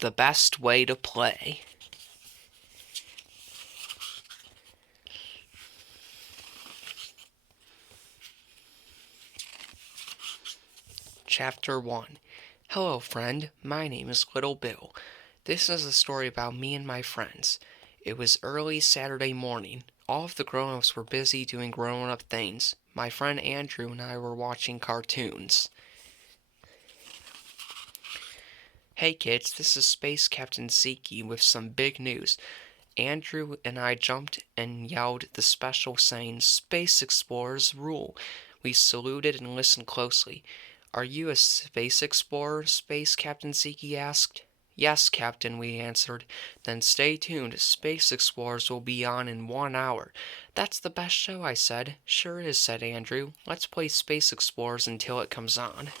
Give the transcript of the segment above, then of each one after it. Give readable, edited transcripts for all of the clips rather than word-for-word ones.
The best way to play. Chapter 1. Hello, friend. My name is Little Bill. This is a story about me and my friends. It was early Saturday morning. All of the grown-ups were busy doing grown-up things. My friend Andrew and I were watching cartoons. Hey kids, this is Space Captain Zeke with some big news. Andrew and I jumped and yelled the special saying, "Space Explorers rule." We saluted and listened closely. "Are you a space explorer?" Space Captain Zeke asked. "Yes, Captain," we answered. "Then stay tuned. Space Explorers will be on in 1 hour." "That's the best show," I said. "Sure is," said Andrew. "Let's play Space Explorers until it comes on."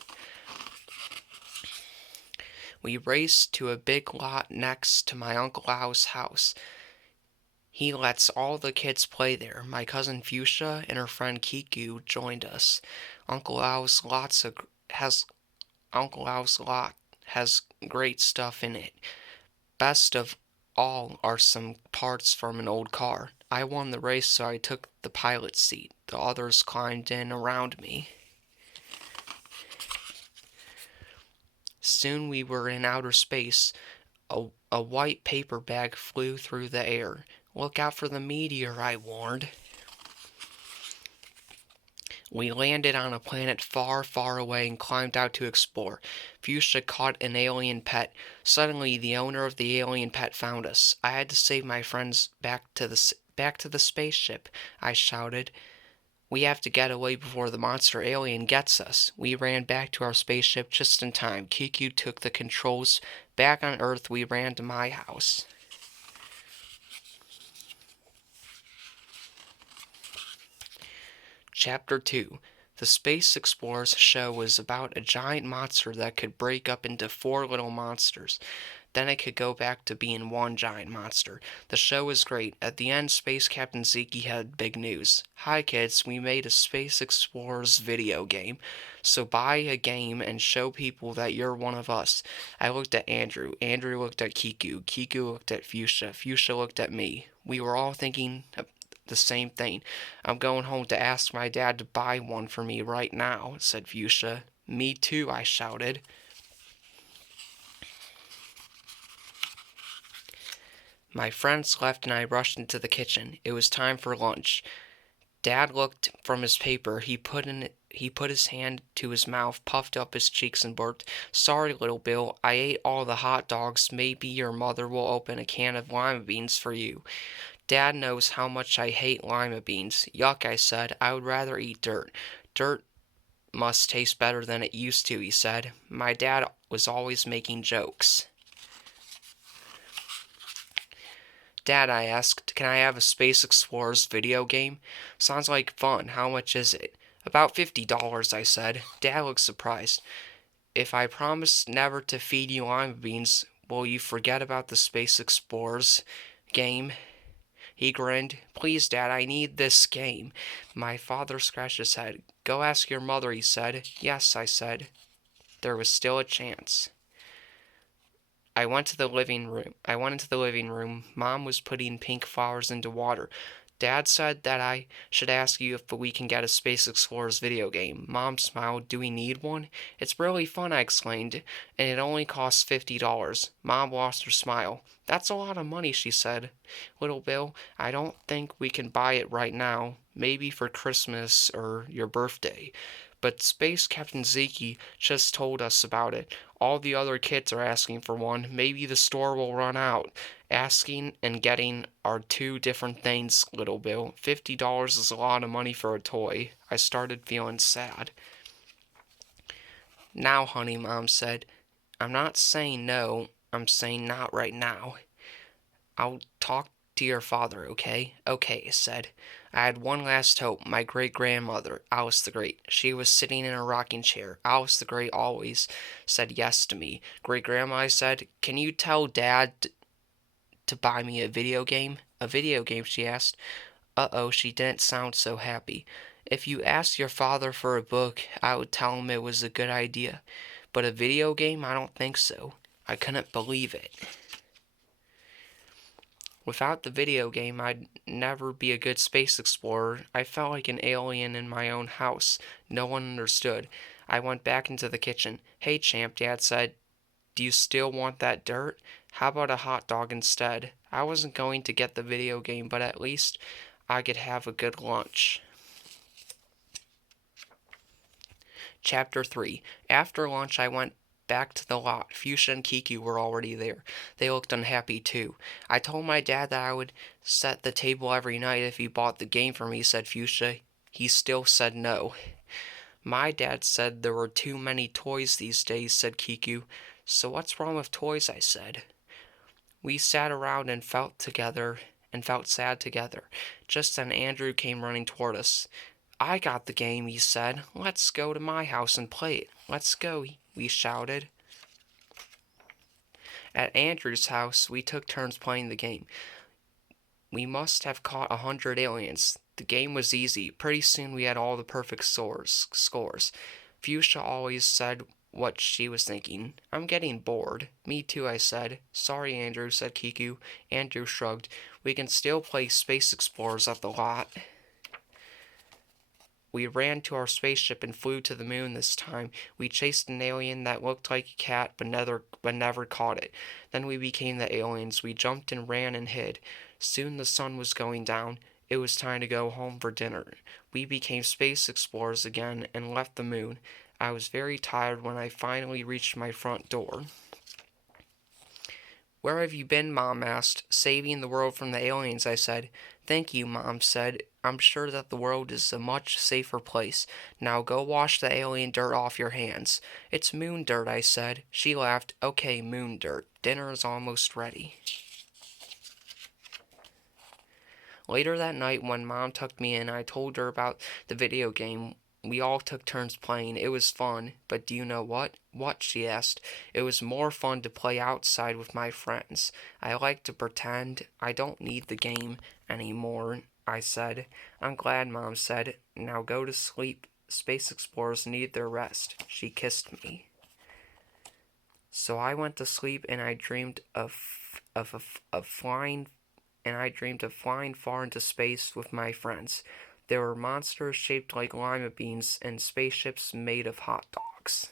We raced to a big lot next to my Uncle Al's house. He lets all the kids play there. My cousin Fuchsia and her friend Kiku joined us. Uncle Al's lot has great stuff in it. Best of all are some parts from an old car. I won the race, so I took the pilot's seat. The others climbed in around me. Soon we were in outer space. A white paper bag flew through the air. "Look out for the meteor," I warned. We landed on a planet far, far away and climbed out to explore. Fuchsia caught an alien pet. Suddenly, the owner of the alien pet found us. I had to save my friends back to the spaceship, I shouted. "We have to get away before the monster alien gets us." We ran back to our spaceship just in time. Kiku took the controls. Back on Earth, we ran to my house. Chapter 2. The Space Explorers show was about a giant monster that could break up into 4 little monsters. Then it could go back to being one giant monster. The show was great. At the end, Space Captain Zeke had big news. "Hi kids, we made a Space Explorers video game. So buy a game and show people that you're one of us." I looked at Andrew. Andrew looked at Kiku. Kiku looked at Fuchsia. Fuchsia looked at me. We were all thinking the same thing. "I'm going home to ask my dad to buy one for me right now," said Fuchsia. "Me too," I shouted. My friends left and I rushed into the kitchen. It was time for lunch. Dad looked from his paper. He put his hand to his mouth, puffed up his cheeks, and barked, "Sorry, little Bill, I ate all the hot dogs. Maybe your mother will open a can of lima beans for you." Dad knows how much I hate lima beans. "Yuck," I said. "I would rather eat dirt." "Dirt must taste better than it used to," he said. My dad was always making jokes. "Dad," I asked, "can I have a Space Explorers video game?" "Sounds like fun. How much is it?" "About $50, I said. Dad looked surprised. "If I promise never to feed you lima beans, will you forget about the Space Explorers game?" He grinned. "Please, Dad, I need this game." My father scratched his head. "Go ask your mother," he said. "Yes," I said. There was still a chance. I went into the living room. Mom was putting pink flowers into water. "Dad said that I should ask you if we can get a Space Explorers video game." Mom smiled. "Do we need one?" "It's really fun," I explained, "and it only costs $50. Mom lost her smile. "That's a lot of money," she said. "Little Bill, I don't think we can buy it right now. Maybe for Christmas or your birthday." But Space Captain Zeke just told us about it. All the other kids are asking for one. Maybe the store will run out. Asking and getting are 2 different things, little Bill. $50 is a lot of money for a toy. I started feeling sad. "Now, honey," Mom said, "I'm not saying no. I'm saying not right now. I'll talk to your father, okay?" "Okay," I said. I had one last hope. My great-grandmother, Alice the Great. She was sitting in a rocking chair. Alice the Great always said yes to me. "Great-grandma," I said, "can you tell Dad to buy me a video game?" "A video game?" she asked. Uh-oh, she didn't sound so happy. "If you asked your father for a book, I would tell him it was a good idea. But a video game, I don't think so." I couldn't believe it. Without the video game, I'd never be a good space explorer. I felt like an alien in my own house. No one understood. I went back into the kitchen. Hey, champ, Dad said. Do you still want that dirt? How about a hot dog instead? I wasn't going to get the video game, but at least I could have a good lunch. Chapter 3. After lunch, I went back to the lot. Fuchsia and Kiku were already there. They looked unhappy, too. I told my dad that I would set the table every night if he bought the game for me, said Fuchsia. He still said no. My dad said there were too many toys these days, said Kiku. So what's wrong with toys, I said. We sat around and felt sad together. Just then Andrew came running toward us. I got the game, he said. Let's go to my house and play it. Let's go, we shouted. At Andrew's house, we took turns playing the game. We must have caught 100 aliens. The game was easy. Pretty soon we had all the perfect scores. Fuchsia always said what she was thinking. I'm getting bored. Me too, I said. Sorry, Andrew, said Kiku. Andrew shrugged. We can still play Space Explorers at the lot. We ran to our spaceship and flew to the moon this time. We chased an alien that looked like a cat but never caught it. Then we became the aliens. We jumped and ran and hid. Soon the sun was going down. It was time to go home for dinner. We became space explorers again and left the moon. I was very tired when I finally reached my front door. Where have you been, Mom asked. Saving the world from the aliens, I said. Thank you, Mom said. I'm sure that the world is a much safer place. Now go wash the alien dirt off your hands. It's moon dirt, I said. She laughed. Okay, moon dirt. Dinner is almost ready. Later that night, when Mom tucked me in, I told her about the video game. We all took turns playing. It was fun. But do you know what? What? She asked. It was more fun to play outside with my friends. I like to pretend. I don't need the game anymore, I said. I'm glad, Mom said. Now go to sleep. Space explorers need their rest. She kissed me. So I went to sleep and I dreamed of flying far into space with my friends. There were monsters shaped like lima beans and spaceships made of hot dogs.